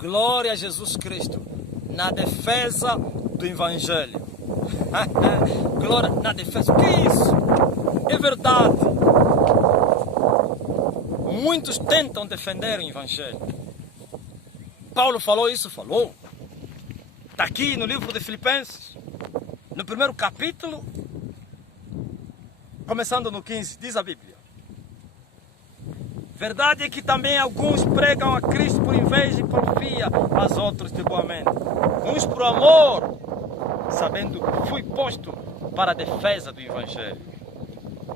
Glória a Jesus Cristo, na defesa do Evangelho. Glória na defesa. O que é isso? É verdade. Muitos tentam defender o Evangelho. Paulo falou isso? Falou. Está aqui no livro de Filipenses, no primeiro capítulo, começando no 15, diz a Bíblia. Verdade é que também alguns pregam a Cristo por inveja e porfia, mas outros de boa mente. Uns por amor, sabendo que fui posto para a defesa do Evangelho.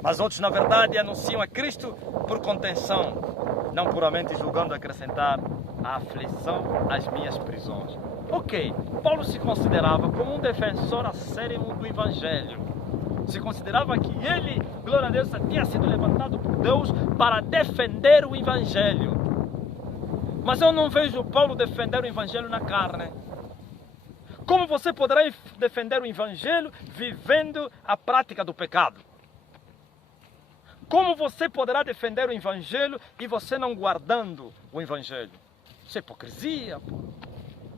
Mas outros, na verdade, anunciam a Cristo por contenção, não puramente julgando acrescentar a aflição às minhas prisões. Ok, Paulo se considerava como um defensor acérrimo do Evangelho. Se considerava que ele, glória a Deus, tinha sido levantado por Deus para defender o Evangelho. Mas eu não vejo Paulo defender o Evangelho na carne. Como você poderá defender o Evangelho vivendo a prática do pecado? Como você poderá defender o Evangelho e você não guardando o Evangelho? Isso é hipocrisia, pô.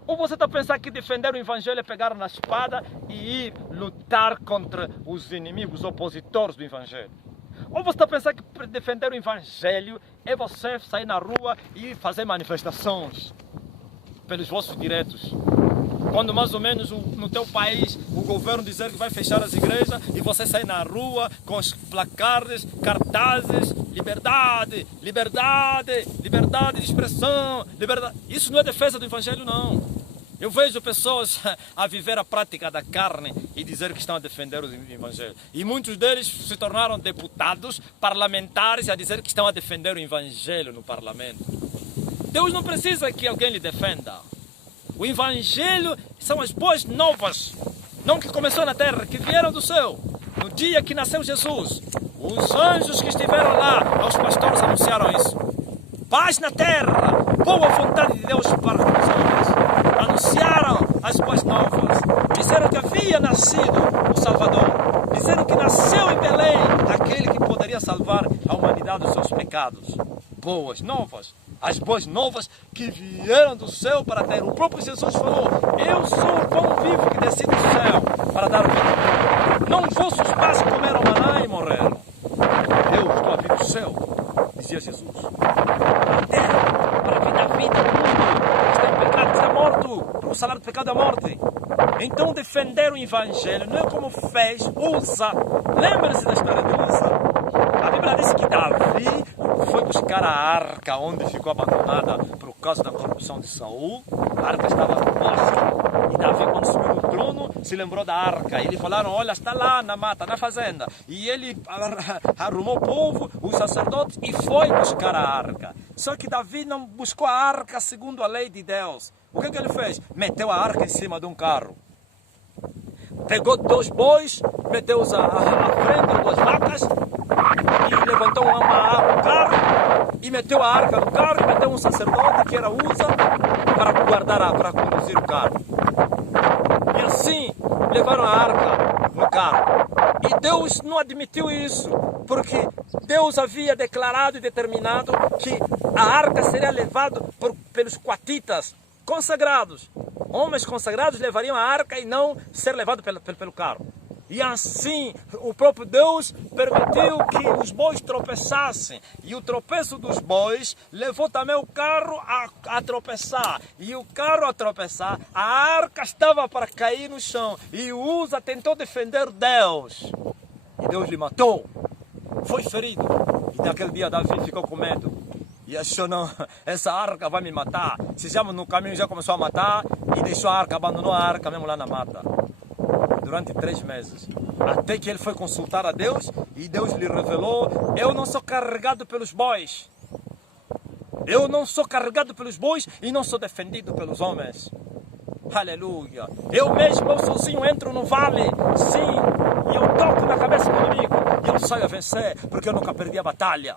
Ou você está pensando que defender o Evangelho é pegar na espada e ir lutar contra os inimigos, os opositores do Evangelho? Ou você está pensando que defender o Evangelho é você sair na rua e fazer manifestações pelos vossos direitos? Quando mais ou menos no teu país o governo dizer que vai fechar as igrejas e você sair na rua com os placares, cartazes, liberdade, liberdade, liberdade de expressão, liberdade. Isso não é defesa do Evangelho, não. Eu vejo pessoas a viver a prática da carne e dizer que estão a defender o Evangelho. E muitos deles se tornaram deputados, parlamentares, a dizer que estão a defender o Evangelho no parlamento. Deus não precisa que alguém lhe defenda. O Evangelho são as boas novas, não que começou na terra, que vieram do céu. No dia que nasceu Jesus, os anjos que estiveram lá, aos pastores anunciaram isso. Paz na terra, boa vontade de Deus para os homens. Anunciaram as boas novas. Disseram que havia nascido o Salvador. Disseram que nasceu em Belém aquele que poderia salvar a humanidade dos seus pecados. Boas novas. As boas novas que vieram do céu para a terra. O próprio Jesus falou: eu sou o pão vivo que desci do céu para dar vida. Não vossos pais comeram maná e morreram. Eu estou a vir do céu, dizia Jesus. A terra para vir da vida do mundo. Está em pecado, está morto. O salário do pecado é a morte. Então defender o Evangelho não é como fez Uza. Lembra-se da história de Uza? A Bíblia diz que Davi foi buscar a arca onde ficou abandonada por causa da corrupção de Saul. A arca estava morta. E Davi, quando subiu no trono, se lembrou da arca. E lhe falaram: olha, está lá na mata, na fazenda. E ele arrumou o povo, os sacerdotes, e foi buscar a arca. Só que Davi não buscou a arca segundo a lei de Deus. O que ele fez? Meteu a arca em cima de um carro. Pegou 2 bois, meteu-os à frente, 2 vacas, e levantou um carro, e meteu a arca no carro, e meteu um sacerdote, que era Uza, para guardar, para conduzir o carro. E assim, levaram a arca no carro. E Deus não admitiu isso, porque Deus havia declarado e determinado que a arca seria levada pelos coatitas consagrados. Homens consagrados levariam a arca e não ser levado pelo carro. E assim, o próprio Deus permitiu que os bois tropeçassem. E o tropeço dos bois levou também o carro a tropeçar. E o carro a tropeçar, a arca estava para cair no chão. E Uza tentou defender Deus. E Deus lhe matou. Foi ferido. E naquele dia Davi ficou com medo. E achou: não, essa arca vai me matar. Se já no caminho já começou a matar e deixou a arca, abandonou a arca mesmo lá na mata. Durante 3 meses. Até que ele foi consultar a Deus e Deus lhe revelou: eu não sou carregado pelos bois. Eu não sou carregado pelos bois e não sou defendido pelos homens. Aleluia. Eu mesmo, eu sozinho entro no vale. Sim. E eu toco na cabeça do inimigo. E eu saio a vencer porque eu nunca perdi a batalha.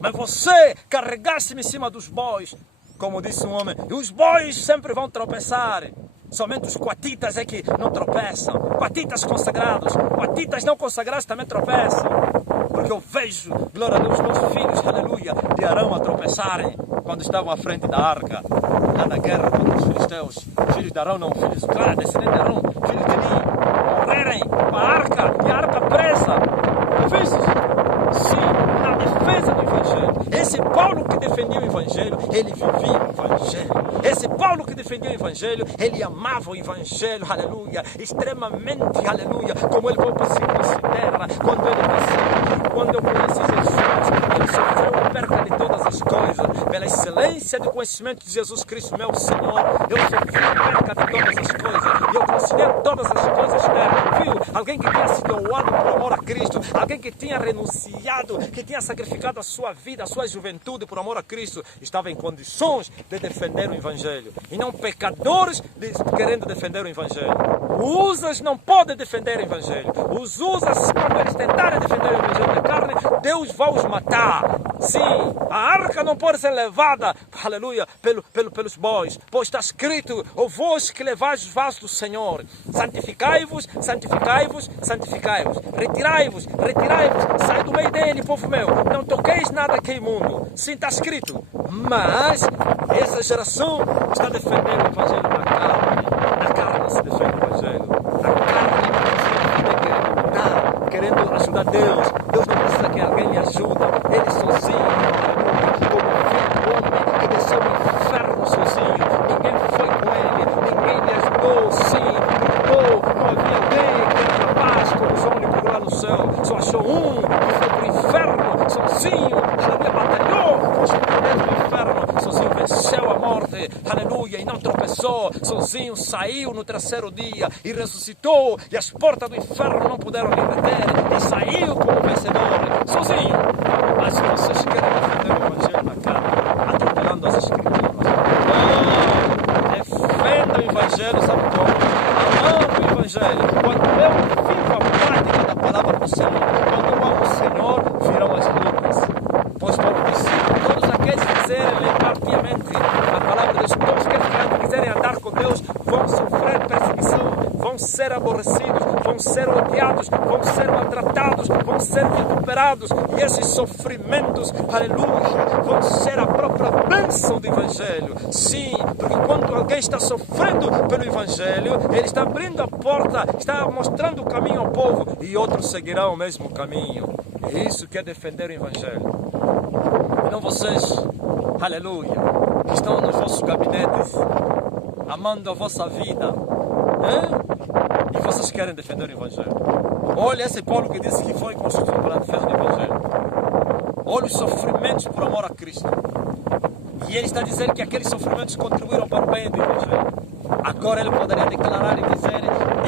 Mas você carregasse-me em cima dos bois, como disse um homem, e os bois sempre vão tropeçar. Somente os coatitas é que não tropeçam. Coatitas consagrados. Coatitas não consagrados também tropeçam. Porque eu vejo, glória a Deus, meus filhos, aleluia, de Arão a tropeçarem. quando estavam à frente da arca, lá na guerra contra os filisteus, filhos de Arão, não, filhos de Clara, descendentes de Arão, filhos de Eli, morrerem com a arca e a arca presa. Não vistes? Sim, na defesa do Evangelho. Esse Paulo que defendia o Evangelho, ele vivia o Evangelho. Esse Paulo que defendia o Evangelho, ele amava o Evangelho, aleluia, extremamente, aleluia, como ele foi perseguido nessa terra, quando ele disse, quando eu conheci Jesus, ele sofreu a perda de todas as coisas, pela excelência do conhecimento de Jesus Cristo, meu Senhor, eu sofri a perda de todas as coisas, e eu considero todas as coisas dela, viu? Alguém que tinha se doado por amor a Cristo, alguém que tinha renunciado, que tinha sacrificado a sua vida, a sua juventude por amor a Cristo, estava em condições de defender o Evangelho, e não pecadores querendo defender o Evangelho. Os usas não podem defender o Evangelho. Os usas, quando eles tentarem defender o Evangelho da carne, Deus vai os matar. Sim, a arca não pode ser levada, aleluia, pelos bois, pois está escrito: ó vós que levais os vasos do Senhor, santificai-vos, santificai-vos, santificai-vos, retirai-vos, retirai-vos, sai do meio dele, povo meu, não toqueis nada que é imundo. Sim, está escrito, mas essa geração está defendendo o Evangelho da carne. Na carne não se defende o Evangelho. A carne não querendo lutar, querendo ajudar Deus. Deus não precisa que alguém lhe ajude. Ele sozinho, como filho homem que desceu no inferno sozinho. Ninguém foi com ele, ninguém lhe ajudou. Sim, gritou, não havia alguém que era capaz, como João lhe procurou lá no céu. Só achou um que foi para o inferno sozinho. Aleluia, batalhou, os poderes do inferno. Sozinho venceu a morte, aleluia, e não tropeçou. Sozinho saiu no terceiro dia e ressuscitou. E as portas do inferno não puderam lhe reter. E saiu como vencedor, sozinho. Mas se vocês querem defender o Evangelho na carne, atropelando as Escrituras, defenda o Evangelho, sabe como? Amando o Evangelho. Quando eu vivo a prática da palavra do Senhor, quando eu amo o Senhor, virão as lutas. Pois Paulo disse: todos aqueles que quiserem levar piamente a palavra de Deus, todos aqueles que quiserem andar com Deus, vão sofrer perseguição, vão ser aborrecidos, vão ser odiados, vão ser maltratados, vão ser vituperados. E esses sofrimentos, aleluia, vão ser a própria bênção do Evangelho. Sim, porque quando alguém está sofrendo pelo Evangelho, ele está abrindo a porta, está mostrando o caminho ao povo, e outros seguirão o mesmo caminho. É isso que é defender o Evangelho. E não vocês, aleluia, que estão nos vossos gabinetes, amando a vossa vida, e vocês querem defender o Evangelho. Olha esse Paulo que disse que foi constituído para a defesa do Evangelho. Olha os sofrimentos por amor a Cristo. E ele está dizendo que aqueles sofrimentos contribuíram para o bem do Evangelho. Agora ele poderia declarar e dizer: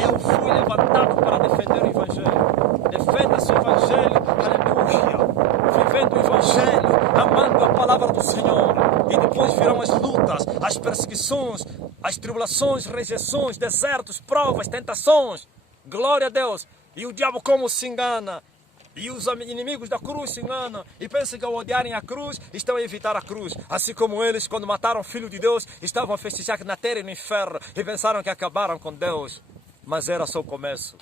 eu fui levantado para defender o Evangelho. Defenda-se o Evangelho, aleluia, vivendo o Evangelho, amando a palavra do Senhor. E depois virão as lutas, as perseguições, as tribulações, rejeições, desertos, provas, tentações. Glória a Deus. E o diabo como se engana. E os inimigos da cruz se enganam e pensam que ao odiarem a cruz estão a evitar a cruz. Assim como eles, quando mataram o Filho de Deus, estavam a festejar na terra e no inferno e pensaram que acabaram com Deus. Mas era só o começo.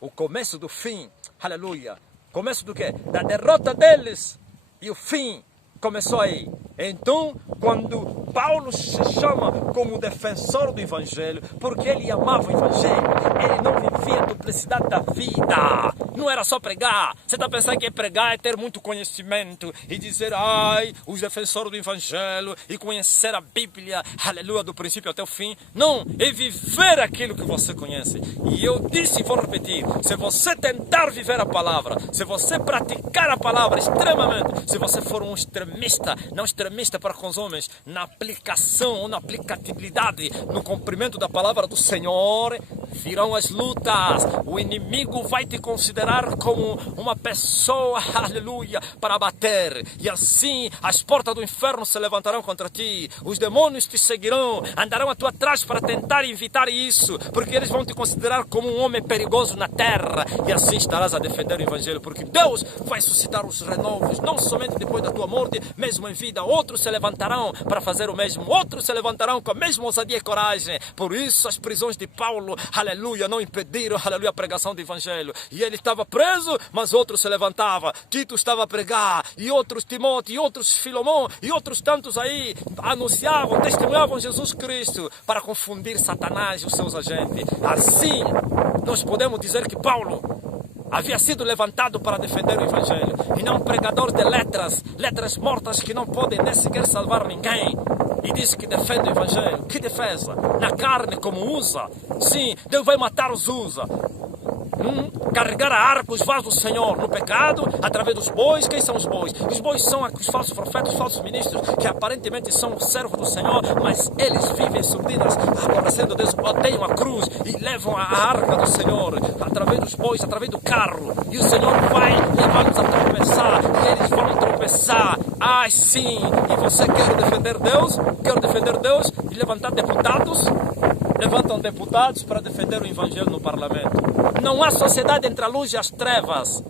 O começo do fim. Aleluia. Começo do quê? Da derrota deles. E o fim começou aí. Então, quando Paulo se chama como defensor do Evangelho, porque ele amava o Evangelho, ele não vivia a duplicidade da vida. Não era só pregar. Você está pensando que pregar é ter muito conhecimento e dizer, ai, os defensores do Evangelho e conhecer a Bíblia, aleluia, do princípio até o fim. Não, é viver aquilo que você conhece. E eu disse e vou repetir, se você tentar viver a palavra, se você praticar a palavra extremamente, se você for um extremista, não extremista para com os homens, na aplicação ou na aplicabilidade, no cumprimento da palavra do Senhor, virão as lutas. O inimigo vai te considerar como uma pessoa, aleluia, para bater. E assim as portas do inferno se levantarão contra ti. Os demônios te seguirão, andarão a tua atrás para tentar evitar isso, porque eles vão te considerar como um homem perigoso na terra. E assim estarás a defender o Evangelho, porque Deus vai suscitar os renovos, não somente depois da tua morte, mesmo em vida. Outros se levantarão para fazer o mesmo, outros se levantarão com a mesma ousadia e coragem. Por isso as prisões de Paulo, aleluia, não impediram, aleluia, a pregação do evangelho. E ele estava preso, mas outro se levantava. Tito estava a pregar, e outros Timóteo, e outros Filomão, e outros tantos aí anunciavam, testemunhavam Jesus Cristo para confundir Satanás e os seus agentes. Assim, nós podemos dizer que Paulo havia sido levantado para defender o evangelho, e não um pregador de letras mortas que não podem nem sequer salvar ninguém. E diz que defende o evangelho. Que defesa? Na carne, como usa. Sim, Deus vai matar os usa. Carregar a arca, os vasos do Senhor no pecado, através dos bois. Quem são os bois? Os bois são os falsos profetas, os falsos ministros, que aparentemente são os servos do Senhor, mas eles vivem surdinas, aborrecendo Deus, odeiam a cruz e levam a arca do Senhor através dos bois, através do carro. E o Senhor vai levá-los a tropeçar, e eles vão tropeçar. Ah, sim! E você quer defender Deus? Quer defender Deus e levantar deputados? Levantam deputados para defender o evangelho no parlamento. Não há sociedade entre a luz e as trevas.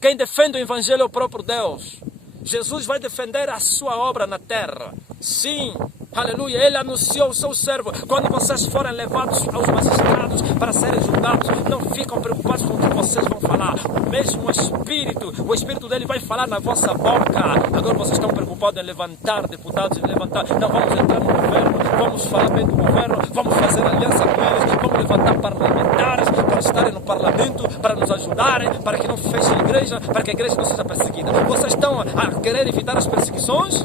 Quem defende o evangelho é o próprio Deus. Jesus vai defender a sua obra na terra. Sim, aleluia, ele anunciou o seu servo. Quando vocês forem levados aos magistrados para serem julgados, não ficam preocupados com o que vocês vão falar. O mesmo Espírito, o Espírito dele vai falar na vossa boca. Agora vocês estão preocupados em levantar deputados, em levantar. Não, vamos entrar no governo, vamos falar bem do governo, vamos fazer aliança com eles, vamos levantar parlamentares para estarem no parlamento, para nos ajudarem, para que não feche a igreja, para que a igreja não seja perseguida. Vocês estão a querer evitar as perseguições?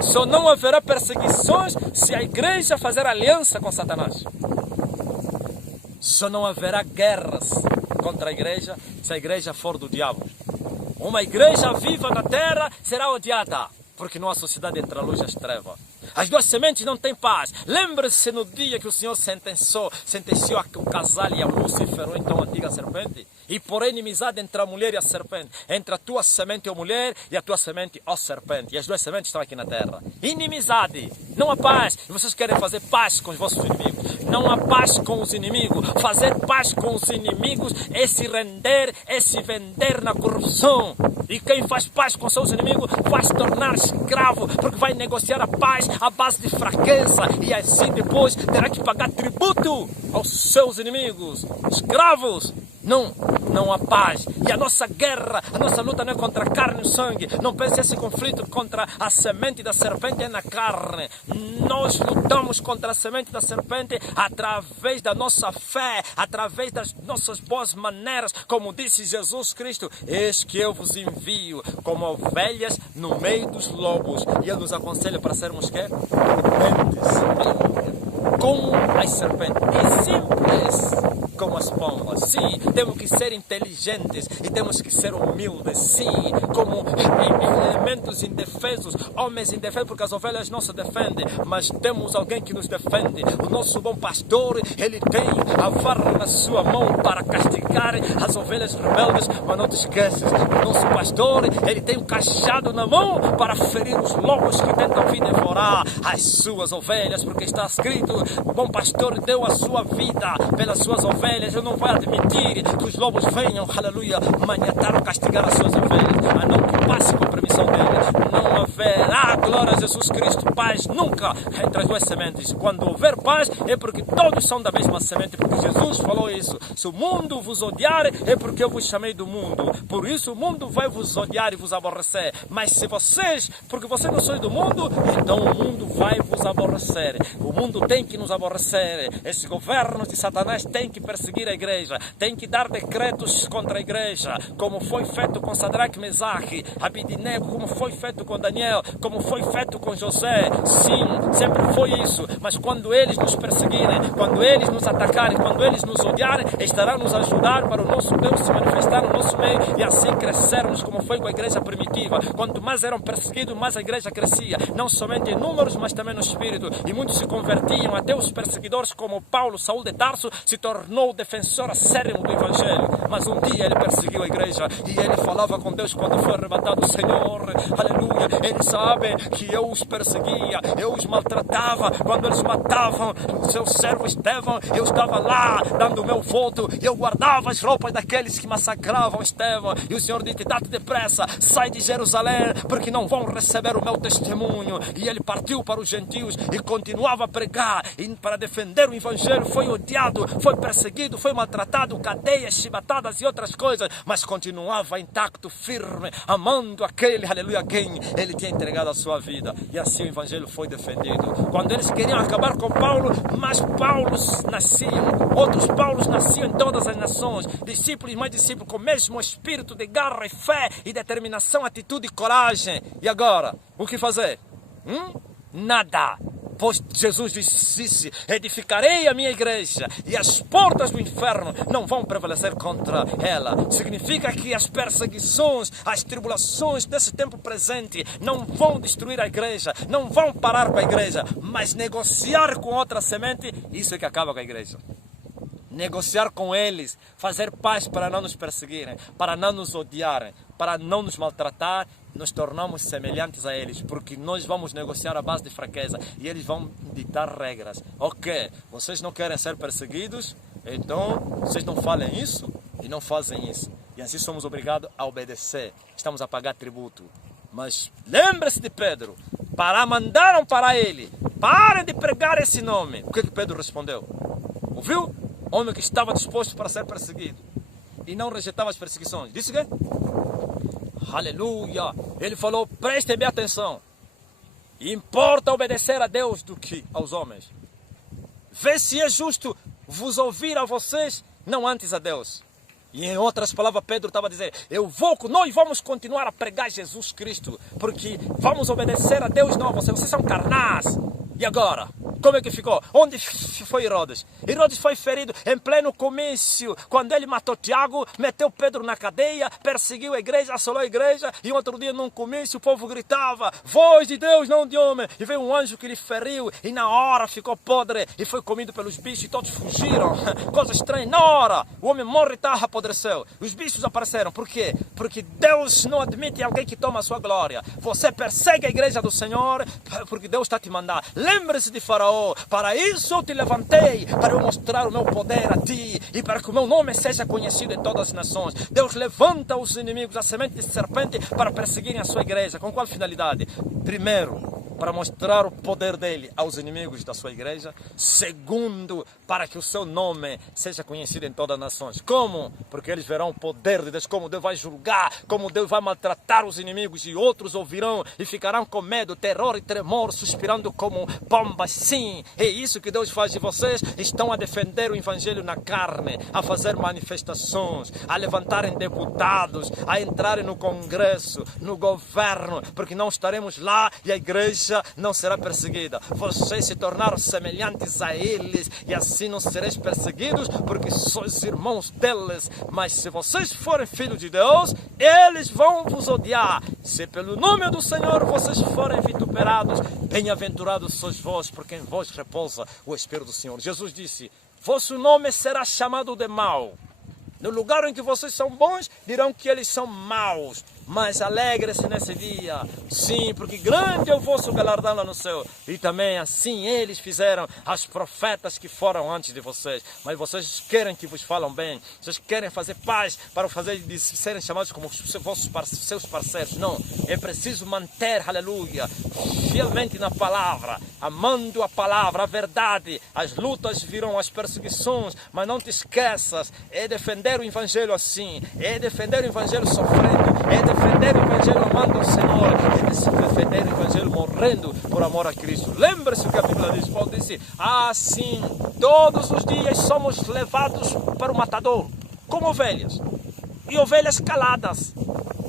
Só não haverá perseguições se a igreja fazer aliança com Satanás. Só não haverá guerras contra a igreja se a igreja for do diabo. Uma igreja viva na terra será odiada, porque não há sociedade entre a luz e as trevas. As duas sementes não têm paz. Lembre-se no dia que o Senhor sentenciou o casal e a Lúcifer, ou então a antiga serpente, e por inimizade entre a mulher e a serpente, entre a tua semente, ó mulher, e a tua semente, ó serpente. E as duas sementes estão aqui na terra. Inimizade, não há paz. E vocês querem fazer paz com os vossos inimigos. Não há paz com os inimigos. Fazer paz com os inimigos é se render, é se vender na corrupção. E quem faz paz com seus inimigos vai se tornar escravo, porque vai negociar a paz à base de fraqueza, e assim depois terá que pagar tributo aos seus inimigos. Escravos. Não há paz. E a nossa guerra, a nossa luta não é contra a carne e o sangue. Não pense esse conflito contra a semente da serpente é na carne. Nós lutamos contra a semente da serpente através da nossa fé, através das nossas boas maneiras, como disse Jesus Cristo: eis que eu vos envio como ovelhas no meio dos lobos. E Ele nos aconselha para sermos quê? Prudentes. Como as serpentes. É simples como as pombas. Sim, temos que ser inteligentes e temos que ser humildes. Sim, como elementos indefesos, homens indefesos, porque as ovelhas não se defendem, mas temos alguém que nos defende. O nosso bom pastor, ele tem a vara na sua mão para castigar as ovelhas rebeldes. Mas não te esqueças, o nosso pastor, ele tem um cajado na mão para ferir os lobos que tentam vir devorar as suas ovelhas, porque está escrito: o bom pastor deu a sua vida pelas suas ovelhas. Eu não vou admitir que os lobos venham, aleluia, maniatar ou castigar as suas ovelhas, a não que passe com a permissão dele. Não haverá, glória a Jesus Cristo, paz nunca entre as duas sementes. Quando houver paz é porque todos são da mesma semente, porque Jesus falou isso: se o mundo vos odiar é porque eu vos chamei do mundo, por isso o mundo vai vos odiar e vos aborrecer. Mas se vocês, porque vocês não sois do mundo, então o mundo vai vos aborrecer. O mundo tem que nos aborrecer. Esses governos de Satanás têm que perseguir a igreja, tem que dar decretos contra a igreja, como foi feito com Sadraque, Mesaque, Abidinego, como foi feito com Daniel, como foi feito com José. Sim, sempre foi isso. Mas quando eles nos perseguirem, quando eles nos atacarem, quando eles nos odiarem, estarão nos ajudar para o nosso Deus se manifestar no nosso meio e assim crescermos, como foi com a igreja primitiva. Quanto mais eram perseguidos, mais a igreja crescia, não somente em números, mas também no espírito. E muitos se convertiam, até os perseguidores como Paulo, Saul de Tarso, se tornou defensor acérrimo do evangelho. Mas um dia ele perseguiu a igreja e ele falava com Deus quando foi arrebatado: Senhor, aleluia, Eles sabem que eu os perseguia, eu os maltratava. Quando eles matavam o seu servo Estevão, eu estava lá dando o meu voto, e eu guardava as roupas daqueles que massacravam Estevão. E o Senhor disse: dá-te depressa, sai de Jerusalém, porque não vão receber o meu testemunho. E ele partiu para os gentios e continuava a pregar, e para defender o evangelho foi odiado, foi perseguido, foi maltratado, cadeias, chibatadas e outras coisas, mas continuava intacto, firme, amando aquele, aleluia, quem ele tinha entregado a sua vida. E assim o evangelho foi defendido. Quando eles queriam acabar com Paulo, mais Paulos nasciam, outros Paulos nasciam em todas as nações, discípulos e mais discípulos, com o mesmo espírito de garra e fé e determinação, atitude e coragem. E agora, o que fazer? Nada. Pois Jesus disse: edificarei a minha igreja e as portas do inferno não vão prevalecer contra ela. Significa que as perseguições, as tribulações desse tempo presente não vão destruir a igreja, não vão parar com a igreja, mas negociar com outra semente, isso é que acaba com a igreja. Negociar com eles, fazer paz para não nos perseguirem, para não nos odiarem, para não nos maltratar, nos tornamos semelhantes a eles, porque nós vamos negociar a base de fraqueza e eles vão ditar regras. Ok, vocês não querem ser perseguidos, então vocês não falem isso e não fazem isso. E assim somos obrigados a obedecer, estamos a pagar tributo. Mas lembre-se de Pedro, mandaram para ele: parem de pregar esse nome. O que Pedro respondeu? Ouviu? Homem que estava disposto para ser perseguido e não rejeitava as perseguições. Disse que? Aleluia! Ele falou: prestem bem atenção. Importa obedecer a Deus do que aos homens. Vê se é justo vos ouvir a vocês, não antes a Deus. E em outras palavras, Pedro estava a dizer: nós vamos continuar a pregar Jesus Cristo, porque vamos obedecer a Deus, não a vocês. Vocês são carnais. E agora? Como é que ficou? Onde foi Herodes? Herodes foi ferido em pleno comício. Quando ele matou Tiago, meteu Pedro na cadeia, perseguiu a igreja, assolou a igreja. E outro dia num comício o povo gritava: voz de Deus, não de homem. E veio um anjo que lhe feriu e na hora ficou podre e foi comido pelos bichos e todos fugiram. Coisa estranha. Na hora o homem morre e apodreceu. Os bichos apareceram. Por quê? Porque Deus não admite alguém que toma a sua glória. Você persegue a igreja do Senhor porque Deus está te mandando. Lembre-se de Faraó. Para isso eu te levantei, para eu mostrar o meu poder a ti e para que o meu nome seja conhecido em todas as nações. Deus levanta os inimigos, a semente de serpente, para perseguirem a sua igreja. Com qual finalidade? Primeiro, para mostrar o poder dele aos inimigos da sua igreja. Segundo, para que o seu nome seja conhecido em todas as nações. Como? Porque eles verão o poder de Deus, como Deus vai julgar, como Deus vai maltratar os inimigos, e outros ouvirão e ficarão com medo, terror e tremor, suspirando como pombas. Sim, é isso que Deus faz de vocês. Estão a defender o evangelho na carne, a fazer manifestações, a levantarem deputados, a entrarem no congresso, no governo, porque não estaremos lá e a igreja não será perseguida. Vocês se tornaram semelhantes a eles e assim não sereis perseguidos, porque sois irmãos deles. Mas se vocês forem filhos de Deus, eles vão vos odiar. Se pelo nome do Senhor vocês forem vituperados, bem-aventurados sois vós, porque em vós repousa o Espírito do Senhor. Jesus disse: vosso nome será chamado de mau. No lugar em que vocês são bons, dirão que eles são maus. Mas alegre-se nesse dia, sim, porque grande é o vosso galardão lá no céu. E também assim eles fizeram aos profetas que foram antes de vocês. Mas vocês querem que vos falam bem, vocês querem fazer paz para fazer de serem chamados como seus parceiros. Não, é preciso manter, aleluia, fielmente na palavra, amando a palavra, a verdade. As lutas virão, as perseguições, mas não te esqueças, é defender o evangelho assim, é defender o evangelho sofrendo, é defender o evangelho amando o Senhor, é defender o evangelho morrendo por amor a Cristo. Lembre-se o que a Bíblia diz. Paulo disse: assim, todos os dias somos levados para o matador, como ovelhas, e ovelhas caladas.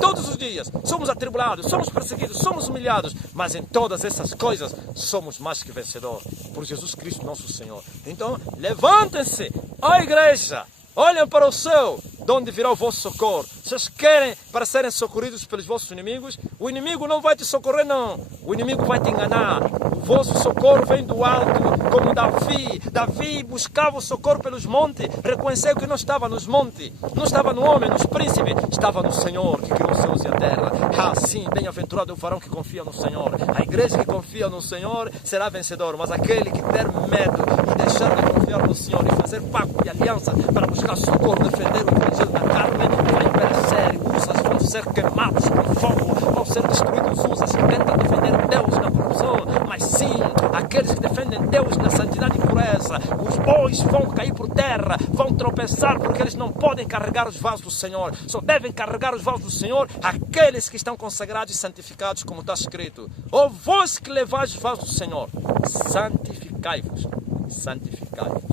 Todos os dias somos atribulados, somos perseguidos, somos humilhados, mas em todas essas coisas somos mais que vencedores por Jesus Cristo nosso Senhor. Então levantem-se, ó igreja, olhem para o céu, de onde virá o vosso socorro. Vocês querem para serem socorridos pelos vossos inimigos? O inimigo não vai te socorrer, não. O inimigo vai te enganar. vosso socorro vem do alto, como Davi. Davi buscava o socorro pelos montes, reconheceu que não estava nos montes, não estava no homem, nos príncipes, estava no Senhor que criou os céus e a terra. Sim, bem-aventurado é o varão que confia no Senhor. A igreja que confia no Senhor será vencedor, mas aquele que ter medo e deixar de confiar no Senhor e fazer pacto e aliança para buscar socorro, defender o evangelho da carne, vai perecer. Usas vão ser queimados com fogo, vão ser destruídos. Usas que tentam defender Deus na corrupção, mas sim, aqueles que defendem Deus na santidade e pureza, os bois vão cair por terra, vão tropeçar, porque eles não podem carregar os vasos do Senhor. Só devem carregar os vasos do Senhor aqueles que estão consagrados e santificados, como está escrito: ó vós que levais os vasos do Senhor, santificai-vos, santificai-vos,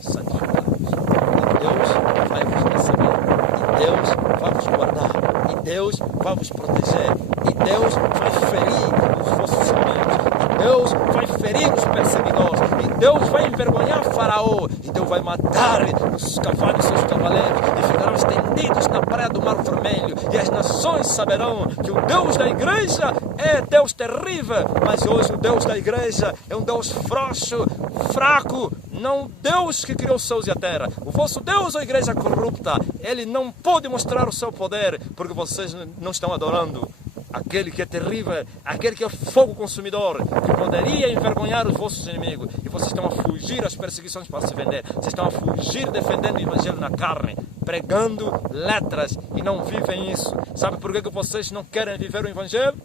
santificai-vos. E Deus vai vos receber, e Deus vai vos guardar, e Deus vai vos proteger, e Deus vai ferir os vossos inimigos, e Deus vai ferir os perseguidores, e Deus vai envergonhar Faraó, e Deus vai matar os cavalos e seus cavaleiros, e ficarão estendidos na praia do Mar Vermelho, e as nações saberão que o Deus da igreja é Deus terrível, mas hoje o Deus da igreja é um Deus frouxo, fraco, não Deus que criou os céus e a terra. O vosso Deus, a igreja corrupta, ele não pode mostrar o seu poder, porque vocês não estão adorando aquele que é terrível, aquele que é fogo consumidor, que poderia envergonhar os vossos inimigos. E vocês estão a fugir às perseguições para se vender. Vocês estão a fugir defendendo o evangelho na carne, pregando letras, e não vivem isso. Sabe por que vocês não querem viver o evangelho?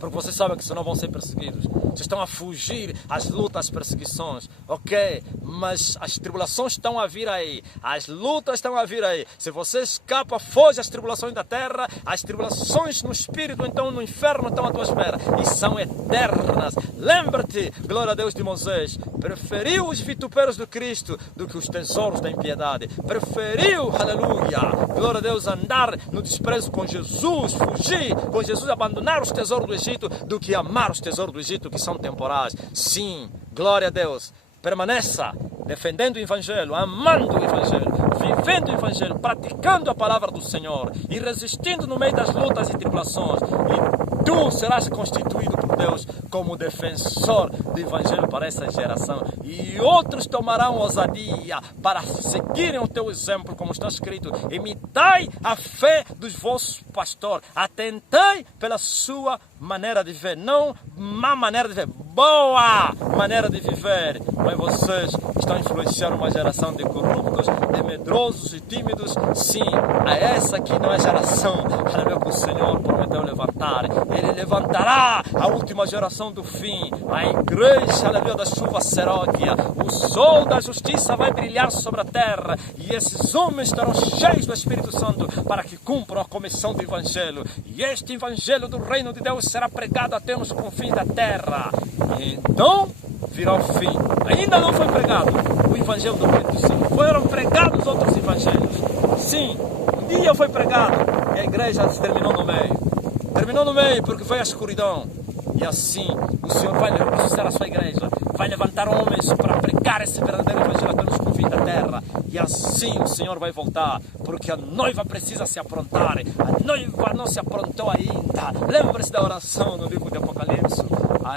Porque vocês sabem que senão vão ser perseguidos. Vocês estão a fugir às lutas, às perseguições, ok? Mas as tribulações estão a vir aí, as lutas estão a vir aí. Se você escapa, foge às tribulações da terra, as tribulações no espírito, então no inferno estão à tua espera, e são eternas. Lembra-te, glória a Deus, de Moisés, preferiu os vitupérios do Cristo do que os tesouros da impiedade. Preferiu, aleluia, glória a Deus, andar no desprezo com Jesus, fugir com Jesus, abandonar os tesouros do Egito, do que amar os tesouros do Egito, que são temporais. Sim, glória a Deus. Permaneça defendendo o Evangelho, amando o Evangelho, vivendo o Evangelho, praticando a palavra do Senhor e resistindo no meio das lutas e tribulações. E tu serás constituído por Deus como defensor do Evangelho para essa geração. E outros tomarão ousadia para seguirem o teu exemplo, como está escrito: imitai a fé dos vossos pastores, atentai pela sua maneira de viver, não má maneira de viver, boa maneira de viver. Mas vocês estão a influenciar uma geração de corruptos, de medrosos e tímidos. Sim, a essa aqui não é geração, aleluia, que o Senhor prometeu levantar. Ele levantará a última geração do fim, a igreja, aleluia, da chuva seródia. O sol da justiça vai brilhar sobre a terra, e esses homens estarão cheios do Espírito Santo para que cumpram a comissão do Evangelho. E este Evangelho do reino de Deus será pregado até nos confins da terra. E então virá o fim. Ainda não foi pregado o Evangelho do reino do Senhor. Foram pregados outros evangelhos. Sim, um dia foi pregado e a igreja terminou no meio. Terminou no meio porque veio a escuridão. E assim o Senhor vai ressuscitar a sua igreja, vai levantar homens para pregar esse verdadeiro evangelho até nos confins da terra. E assim o Senhor vai voltar, porque a noiva precisa se aprontar. A noiva não se aprontou ainda. Lembre-se da oração no livro de Apocalipse.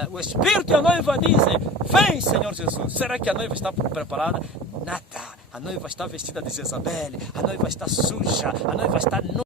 O Espírito e a noiva dizem: vem, Senhor Jesus. Será que a noiva está preparada? Nada. A noiva está vestida de Jezabel, a noiva está suja, a noiva está